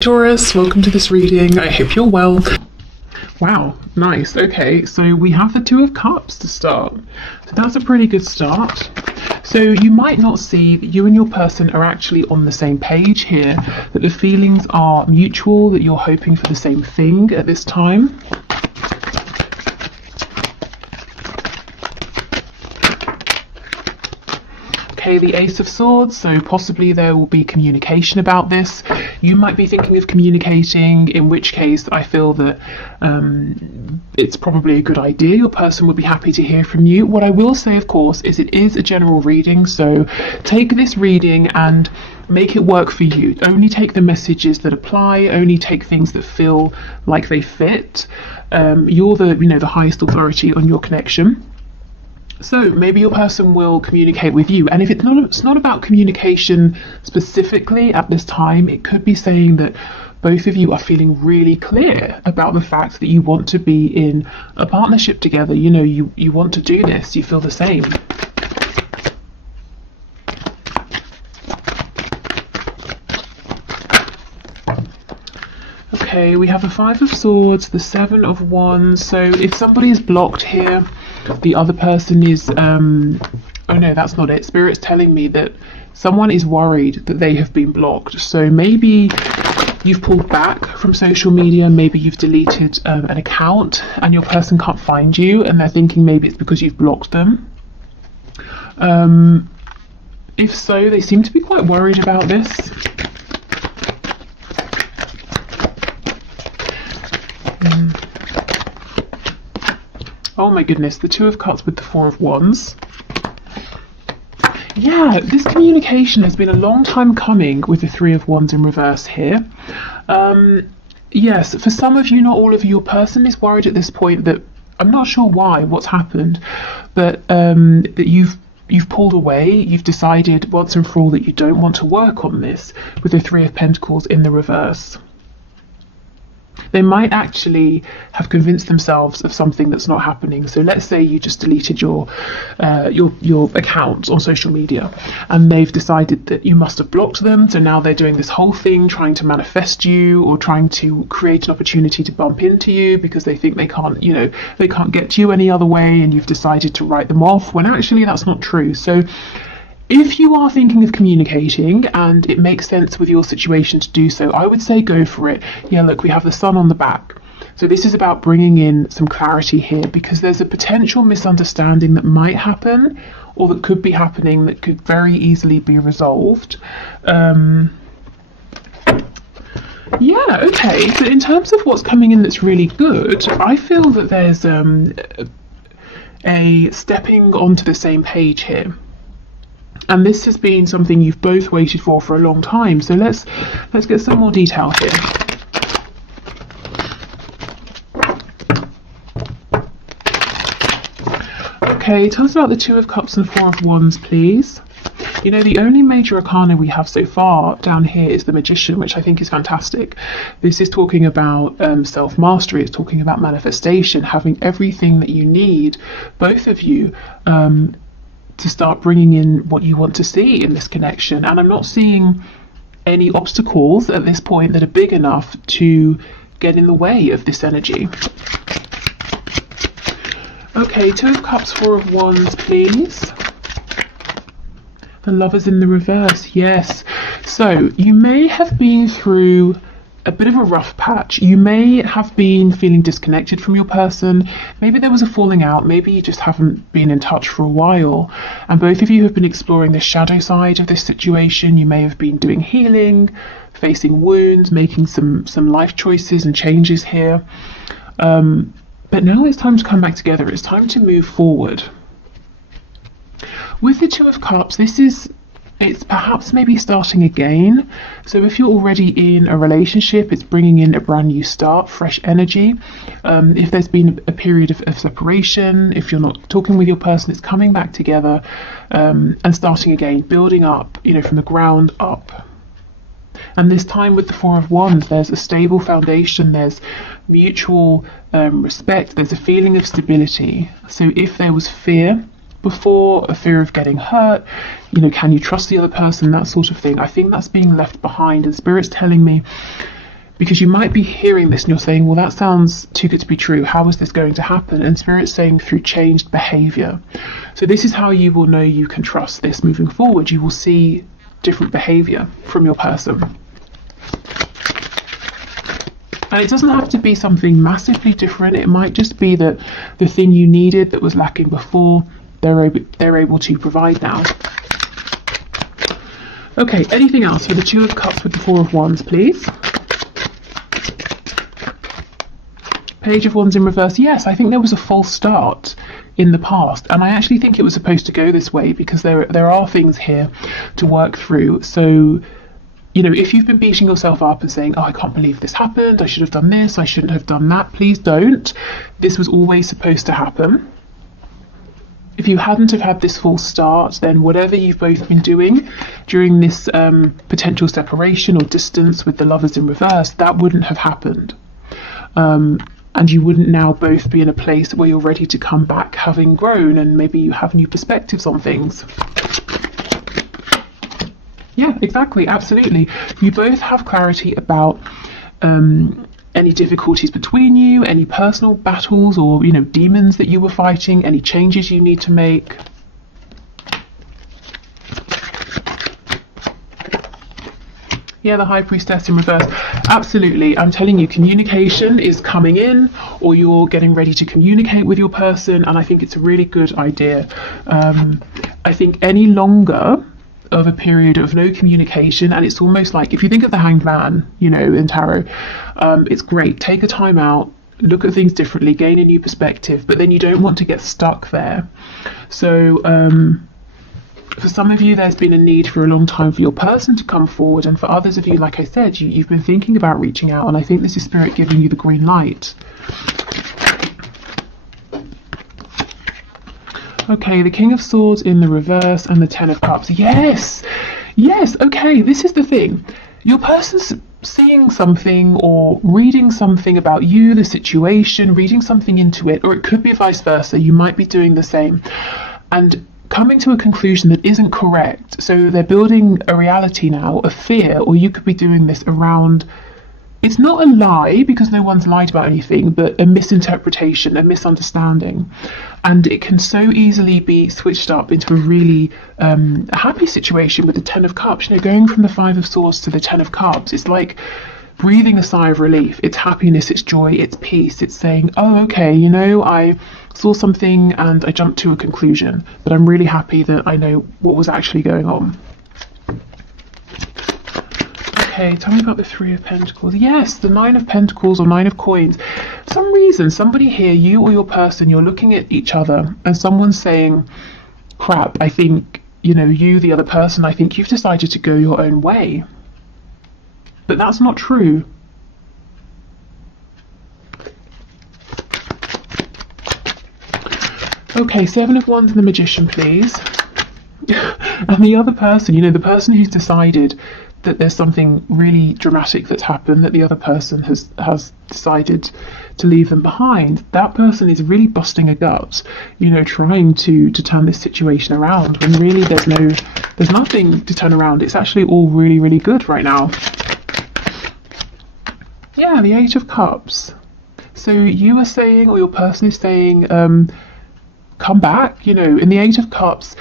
Taurus, welcome to this reading. I hope you're well. Wow, nice. Okay, so we have the Two of Cups to start. So that's a pretty good start. So you might not see that you and your person are actually on the same page here, that the feelings are mutual, that you're hoping for the same thing at this time. The Ace of Swords, so possibly there will be communication about this. You might be thinking of communicating, in which case I feel that it's probably a good idea. Your person would be happy to hear from you. What I will say, of course, is it is a general reading, so take this reading and make it work for you. Only take the messages that apply, only take things that feel like they fit. You're the highest authority on your connection. So maybe your person will communicate with you, and if it's not about communication specifically at this time, it could be saying that both of you are feeling really clear about the fact that you want to be in a partnership together. You want to do this, you feel the same. Okay, we have the Five of Swords, the Seven of Wands. So if somebody is blocked here, the other person is oh no, that's not it. Spirit's telling me that someone is worried that they have been blocked. So maybe you've pulled back from social media, maybe you've deleted an account and your person can't find you, and they're thinking maybe it's because you've blocked them. If so, they seem to be quite worried about this. Oh my goodness, the Two of Cups with the Four of Wands. Yeah, this communication has been a long time coming with the Three of Wands in reverse here. Yes, for some of you, not all of you, your person is worried at this point that, I'm not sure why, what's happened, but that you've pulled away, you've decided once and for all that you don't want to work on this with the Three of Pentacles in the reverse. They might actually have convinced themselves of something that's not happening. So let's say you just deleted your account on social media, and they've decided that you must have blocked them. So now they're doing this whole thing, trying to manifest you or trying to create an opportunity to bump into you because they think they can't get to you any other way, and you've decided to write them off when actually that's not true. So if you are thinking of communicating and it makes sense with your situation to do so, I would say go for it. Yeah, look, we have the Sun on the back. So this is about bringing in some clarity here, because there's a potential misunderstanding that might happen or that could be happening that could very easily be resolved. Yeah, okay. So in terms of what's coming in that's really good, I feel that there's a stepping onto the same page here. And this has been something you've both waited for a long time. So let's get some more detail here. Okay, tell us about the Two of Cups and Four of Wands, please. The only major arcana we have so far down here is the Magician, which I think is fantastic. This is talking about self-mastery. It's talking about manifestation, having everything that you need, both of you, to start bringing in what you want to see in this connection. And I'm not seeing any obstacles at this point that are big enough to get in the way of this energy. Okay, Two of Cups, Four of Wands, please. The Lovers in the reverse, yes. So you may have been through a bit of a rough patch. You may have been feeling disconnected from your person. Maybe there was a falling out. Maybe you just haven't been in touch for a while. And both of you have been exploring the shadow side of this situation. You may have been doing healing, facing wounds, making some life choices and changes here. But now it's time to come back together. It's time to move forward. With the Two of Cups, it's perhaps maybe starting again. So if you're already in a relationship, it's bringing in a brand new start, fresh energy. If there's been a period of separation, if you're not talking with your person, it's coming back together and starting again, building up, from the ground up. And this time with the Four of Wands, there's a stable foundation, there's mutual respect, there's a feeling of stability. So if there was fear before, a fear of getting hurt, can you trust the other person, that sort of thing, I think that's being left behind. And Spirit's telling me Because you might be hearing this and you're saying, well, that sounds too good to be true. How is this going to happen? And Spirit's saying through changed behavior. So this is how you will know you can trust this moving forward. You will see different behavior from your person. And it doesn't have to be something massively different. It might just be that the thing you needed that was lacking before, they're able to provide now. Okay, anything else for the Two of Cups with the Four of Wands, please? Page of Wands in reverse. Yes, I think there was a false start in the past, and I actually think it was supposed to go this way because there are things here to work through. So, you know, if you've been beating yourself up and saying, oh, I can't believe this happened, I should have done this, I shouldn't have done that, please don't. This was always supposed to happen. If you hadn't have had this false start, then whatever you've both been doing during this potential separation or distance with the Lovers in reverse, that wouldn't have happened. And you wouldn't now both be in a place where you're ready to come back having grown, and maybe you have new perspectives on things. Yeah, exactly, absolutely. You both have clarity about any difficulties between you, any personal battles or, you know, demons that you were fighting, any changes you need to make. Yeah, the High Priestess in reverse. Absolutely. I'm telling you, communication is coming in, or you're getting ready to communicate with your person, and I think it's a really good idea. I think any longer of a period of no communication, and it's almost like, if you think of the Hanged Man, you know, in tarot, it's great. Take a time out, look at things differently, gain a new perspective, but then you don't want to get stuck there. So, for some of you, there's been a need for a long time for your person to come forward, and for others of you, like I said, you've been thinking about reaching out, and I think this is Spirit giving you the green light. Okay, the King of Swords in the reverse and the Ten of Cups. Yes, yes, okay, this is the thing. Your person's seeing something or reading something about you, the situation, reading something into it, or it could be vice versa. You might be doing the same. And coming to a conclusion that isn't correct. So they're building a reality now, a fear, or you could be doing this around, it's not a lie because no one's lied about anything, but a misinterpretation, a misunderstanding. And it can so easily be switched up into a really happy situation with the Ten of Cups. You know, going from the Five of Swords to the Ten of Cups, it's like breathing a sigh of relief. It's happiness, it's joy, it's peace. It's saying, oh, okay, you know, I saw something and I jumped to a conclusion, but I'm really happy that I know what was actually going on. Okay, tell me about the Three of Pentacles. Yes, the Nine of Pentacles or Nine of Coins. For some reason, somebody here, you or your person, you're looking at each other and someone's saying, crap, I think, you know, you, the other person, I think you've decided to go your own way. But that's not true. Okay, Seven of Wands and the Magician, please. And the other person, you know, the person who's decided that there's something really dramatic that's happened, that the other person has decided to leave them behind, that person is really busting a gut, you know, trying to turn this situation around, when really there's nothing to turn around. It's actually all really, really good right now. Yeah, the Eight of Cups. So you are saying, or your person is saying, come back. You know, in the Eight of Cups,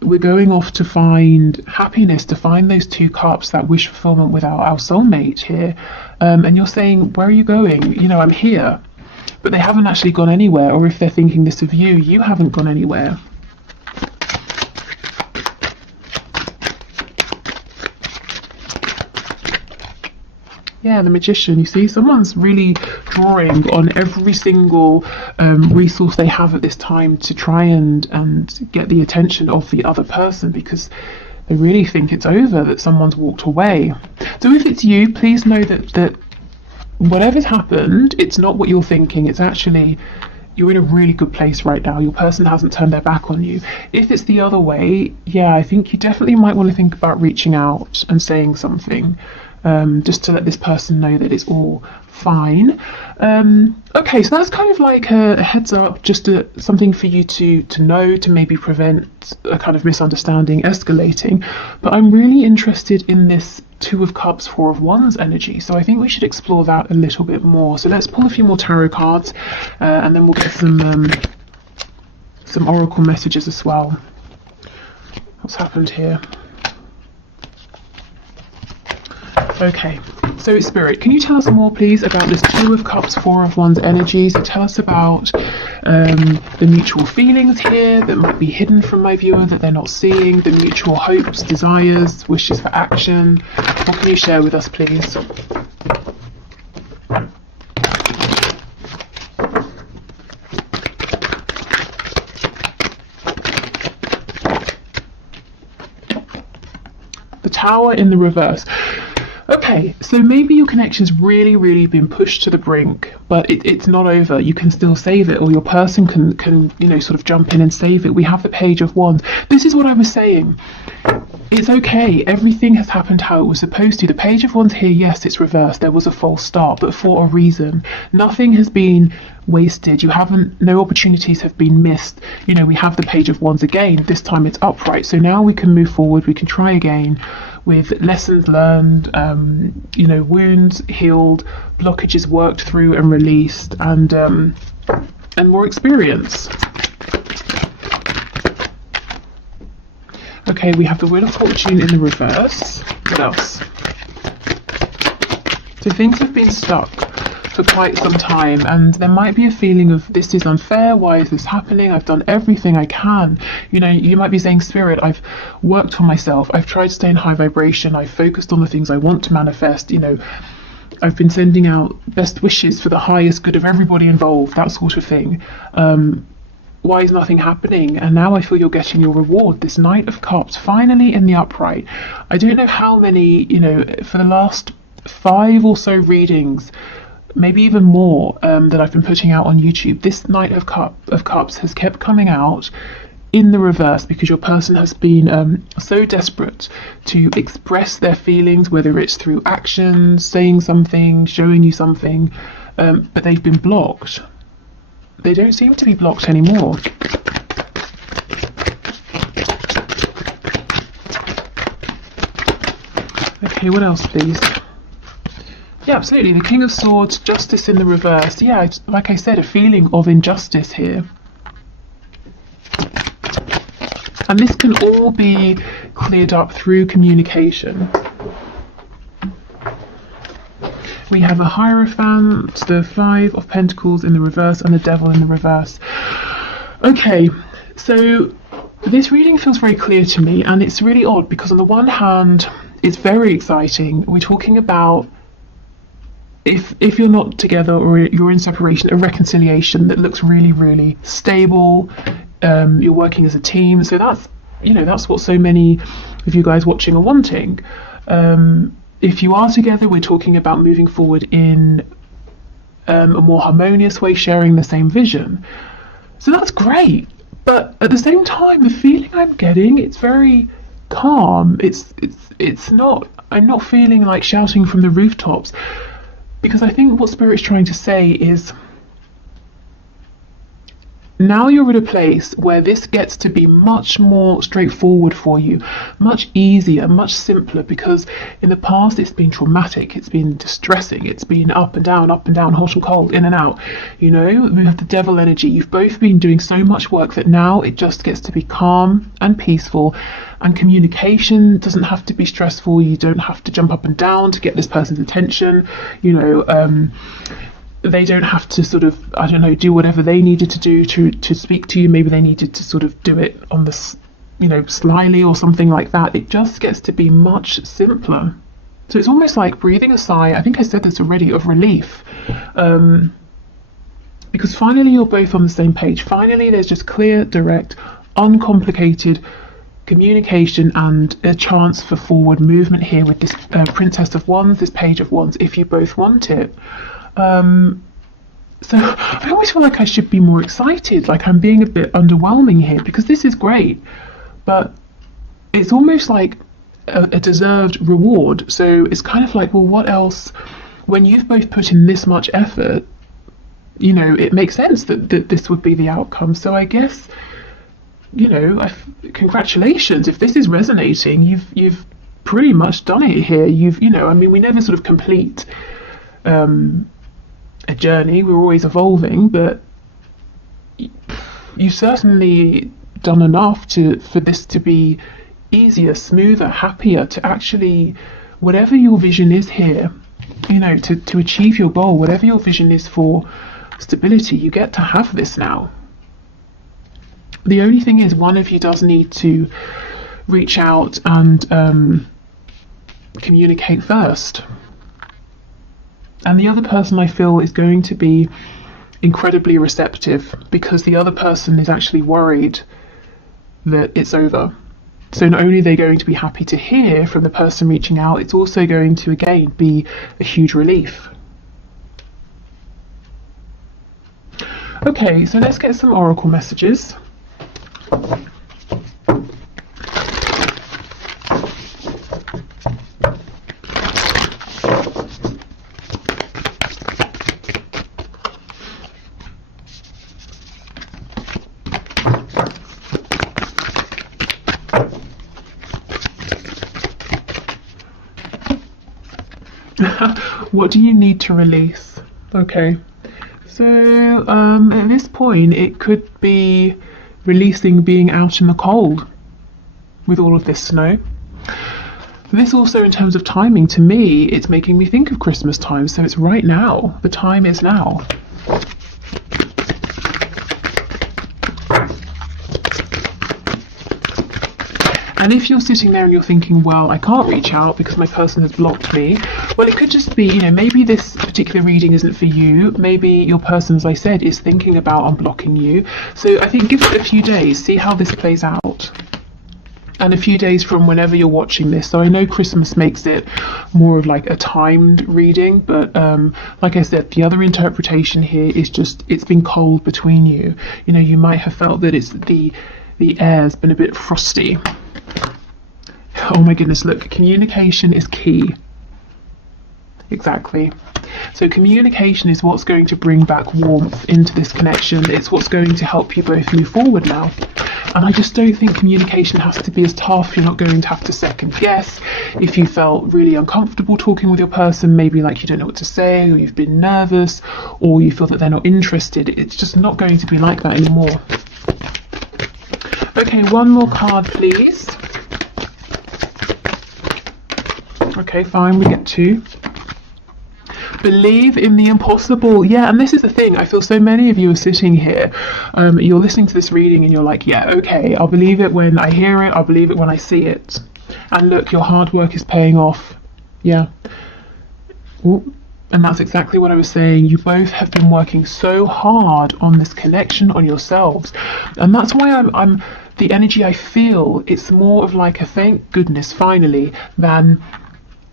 we're going off to find happiness, to find those two cups, that wish fulfillment with our soulmate here. And you're saying, where are you going? You know, I'm here. But they haven't actually gone anywhere. Or if they're thinking this of you, you haven't gone anywhere. Yeah, the Magician. You see, someone's really drawing on every single resource they have at this time to try and get the attention of the other person, because they really think it's over, that someone's walked away. So if it's you, please know that whatever's happened, it's not what you're thinking. It's actually, you're in a really good place right now. Your person hasn't turned their back on you. If it's the other way, yeah, I think you definitely might want to think about reaching out and saying something. just to let this person know that it's all fine. Okay, so that's kind of like a heads up, just something for you to know, to maybe prevent a kind of misunderstanding escalating. But I'm really interested in this Two of Cups, Four of Wands energy, so I think we should explore that a little bit more. So let's pull a few more tarot cards, and then we'll get some oracle messages as well. What's happened here? Okay, so Spirit, can you tell us more please about this Two of Cups, Four of Wands energy? So tell us about the mutual feelings here that might be hidden from my viewer, that they're not seeing, the mutual hopes, desires, wishes for action. What can you share with us please? The Tower in the reverse. Okay, so maybe your connection's really been pushed to the brink, but it's not over. You can still save it, or your person can sort of jump in and save it. We have the Page of Wands. This is what I was saying. It's okay. Everything has happened how it was supposed to. The Page of Wands here, yes, it's reversed. There was a false start, but for a reason. Nothing has been wasted. No opportunities have been missed. We have the Page of Wands again. This time it's upright. So now we can move forward. We can try again with lessons learned, wounds healed, blockages worked through and released, and more experience. Okay, we have the Wheel of Fortune in the reverse. What else? So things have been stuck for quite some time, and there might be a feeling of, this is unfair, why is this happening, I've done everything I can. You might be saying, Spirit, I've worked for myself, I've tried to stay in high vibration, I've focused on the things I want to manifest, I've been sending out best wishes for the highest good of everybody involved, that sort of thing. Why is nothing happening? And now I feel you're getting your reward. This Knight of Cups, finally in the upright. I don't know how many, for the last 5 or so readings, maybe even more, that I've been putting out on YouTube, this Knight of Cups has kept coming out in the reverse because your person has been so desperate to express their feelings, whether it's through actions, saying something, showing you something, but they've been blocked. They don't seem to be blocked anymore. Okay, what else please? Yeah, absolutely. The King of Swords, Justice in the reverse. Yeah, like I said, a feeling of injustice here. And this can all be cleared up through communication. We have a Hierophant, the Five of Pentacles in the reverse, and the Devil in the reverse. Okay, so this reading feels very clear to me, and it's really odd because on the one hand, it's very exciting. We're talking about if you're not together or you're in separation, a reconciliation that looks really stable. You're working as a team, so that's what so many of you guys watching are wanting. If you are together, we're talking about moving forward in a more harmonious way, sharing the same vision. So that's great, but at the same time, the feeling I'm getting, it's very calm. It's not. I'm not feeling like shouting from the rooftops, because I think what Spirit's trying to say is, now you're at a place where this gets to be much more straightforward for you, much easier, much simpler, because in the past it's been traumatic, it's been distressing, it's been up and down, hot and cold, in and out. We have the Devil energy. You've both been doing so much work that now it just gets to be calm and peaceful, and communication doesn't have to be stressful. You don't have to jump up and down to get this person's attention. They don't have to sort of, do whatever they needed to do to speak to you. Maybe they needed to sort of do it on the, slyly or something like that. It just gets to be much simpler. So it's almost like breathing a sigh, I think I said this already, of relief. Because finally you're both on the same page. Finally there's just clear, direct, uncomplicated communication and a chance for forward movement here with this Princess of Wands, this Page of Wands, if you both want it. So I always feel like I should be more excited, like I'm being a bit underwhelming here, because this is great, but it's almost like a deserved reward. So it's kind of like, well, what else? When you've both put in this much effort, you know, it makes sense that this would be the outcome. So I guess, you know, congratulations. If this is resonating, you've pretty much done it here. You know, I mean, we never sort of complete a journey. We're always evolving, but you've certainly done enough for this to be easier, smoother, happier, to actually, whatever your vision is here, you know, to achieve your goal, whatever your vision is for stability, you get to have this now. The only thing is, one of you does need to reach out and communicate first. And the other person, I feel, is going to be incredibly receptive, because the other person is actually worried that it's over. So not only are they going to be happy to hear from the person reaching out, it's also going to, again, be a huge relief. Okay, so let's get some oracle messages. What do you need to release? Okay, so at this point it could be releasing being out in the cold with all of this snow. This also, in terms of timing, to me, it's making me think of Christmas time, so it's right now. The time is now. And if you're sitting there and you're thinking, well, I can't reach out because my person has blocked me, well, it could just be, you know, maybe this particular reading isn't for you. Maybe your person, as I said, is thinking about unblocking you. So I think give it a few days, see how this plays out. And a few days from whenever you're watching this. So I know Christmas makes it more of like a timed reading, but like I said, the other interpretation here is just, it's been cold between you. You know, you might have felt that it's the air's been a bit frosty. Oh my goodness, look, communication is key. Exactly. So communication is what's going to bring back warmth into this connection. It's what's going to help you both move forward now. And I just don't think communication has to be as tough. You're not going to have to second guess. If you felt really uncomfortable talking with your person, maybe like you don't know what to say, or you've been nervous, or you feel that they're not interested, it's just not going to be like that anymore. Okay, one more card, please. Okay, fine, we get two. Believe in the impossible. Yeah, and this is the thing. I feel so many of you are sitting here. You're listening to this reading and you're like, yeah, okay, I'll believe it when I hear it. I'll believe it when I see it. And look, your hard work is paying off. Yeah. Ooh. And that's exactly what I was saying. You both have been working so hard on this connection, on yourselves. And that's why I'm the energy I feel, it's more of like a thank goodness finally than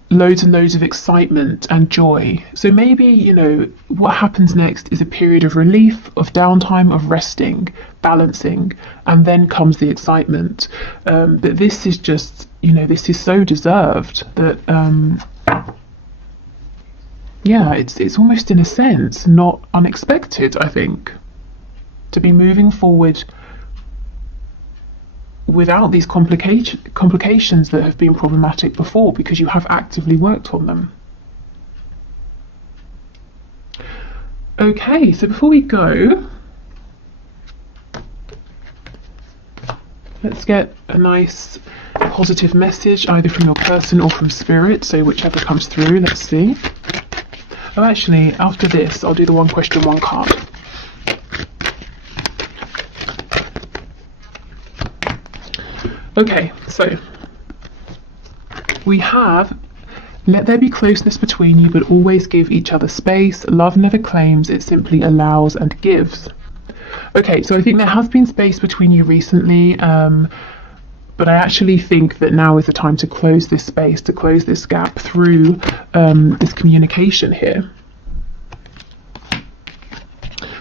loads and loads of excitement and joy. So maybe, you know, what happens next is a period of relief, of downtime, of resting, balancing, and then comes the excitement. But this is just, you know, this is so deserved that, yeah, it's almost in a sense not unexpected, I think, to be moving forward without these complications that have been problematic before, because you have actively worked on them. Okay, so before we go, let's get a nice positive message either from your person or from spirit, so whichever comes through. Let's see. Oh, actually, after this I'll do the one question, one card. Okay, so we have, let there be closeness between you, but always give each other space. Love never claims, it simply allows and gives. Okay, so I think there has been space between you recently, but I actually think that now is the time to close this space, to close this gap through this communication here.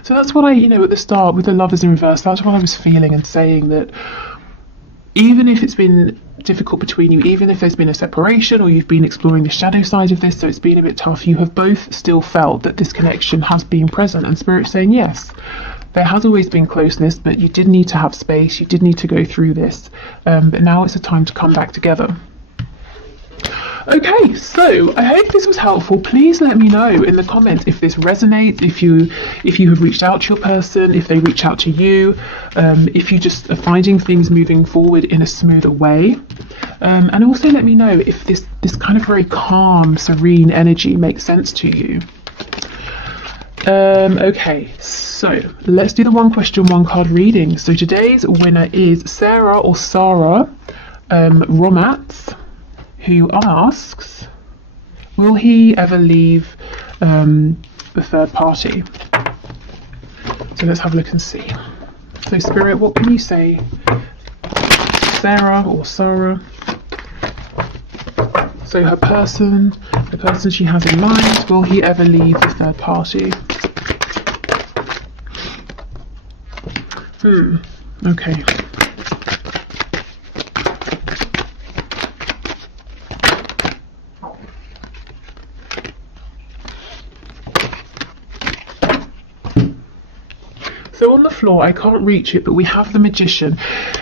So that's what I, you know, at the start with the Lovers in reverse, that's what I was feeling and saying, that even if it's been difficult between you, even if there's been a separation or you've been exploring the shadow side of this, so it's been a bit tough, you have both still felt that this connection has been present, and Spirit's saying yes, there has always been closeness, but you did need to have space, you did need to go through this, but now it's a time to come back together. Okay, so I hope this was helpful. Please let me know in the comments if this resonates, if you have reached out to your person, if they reach out to you, if you just are finding things moving forward in a smoother way. And also let me know if this kind of very calm, serene energy makes sense to you. Okay, so let's do the one question, one card reading. So today's winner is Sarah or Sarah Romats, who asks, will he ever leave the third party? So let's have a look and see. So Spirit, what can you say? Sarah or Sarah. So the person she has in mind, will he ever leave the third party? Okay. So on the floor, I can't reach it, but we have the Magician.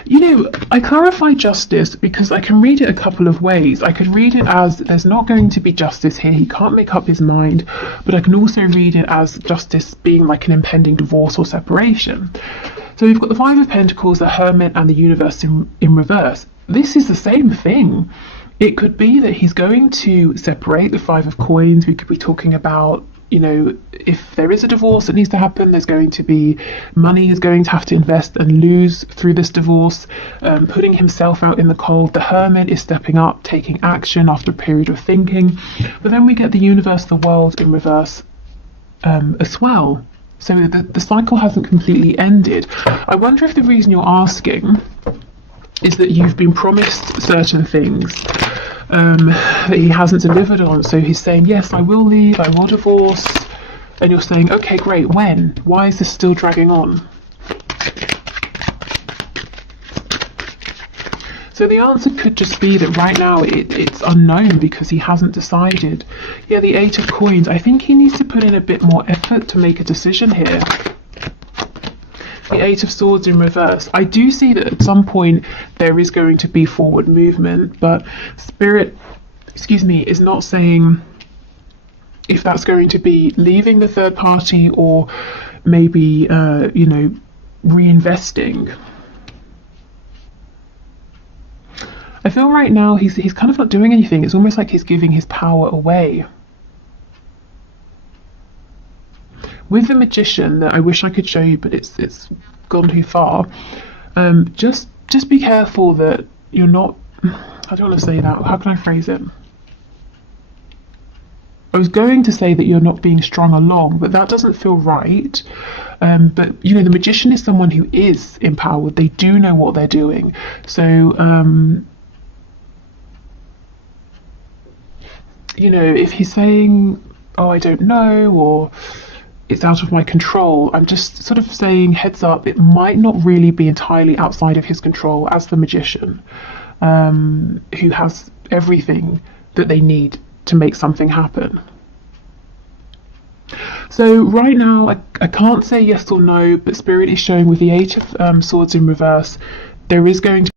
You know, I clarify justice because I can read it a couple of ways. I can read it as there's not going to be justice here, he can't make up his mind, but I can also read it as justice being like an impending divorce or separation. So we've got the Five of Pentacles, the Hermit, and the Universe in reverse. This is the same thing. It could be that he's going to separate. The Five of Coins, we could be talking about, you know, if there is a divorce that needs to happen, there's going to be money he's going to have to invest and lose through this divorce, putting himself out in the cold. The Hermit is stepping up, taking action after a period of thinking. But then we get the Universe, the World in reverse as well. So the cycle hasn't completely ended. I wonder if the reason you're asking is that you've been promised certain things that he hasn't delivered on. So he's saying, yes, I will leave, I will divorce. And you're saying, okay, great, when? Why is this still dragging on? So the answer could just be that right now it's unknown because he hasn't decided. Yeah, the Eight of Coins, I think he needs to put in a bit more effort to make a decision here. The Eight of Swords in reverse. I do see that at some point there is going to be forward movement, but Spirit, is not saying if that's going to be leaving the third party or maybe, reinvesting. I feel right now he's kind of not doing anything. It's almost like he's giving his power away. With the Magician, that I wish I could show you, but it's gone too far. Just be careful that you're not. I don't want to say that. How can I phrase it? I was going to say that you're not being strung along, but that doesn't feel right. But you know, the Magician is someone who is empowered. They do know what they're doing. So you know, if he's saying, "Oh, I don't know," or "It's out of my control," I'm just sort of saying, heads up, it might not really be entirely outside of his control as the Magician, who has everything that they need to make something happen. So right now, I can't say yes or no, but Spirit is showing with the Eight of Swords in reverse, there is going to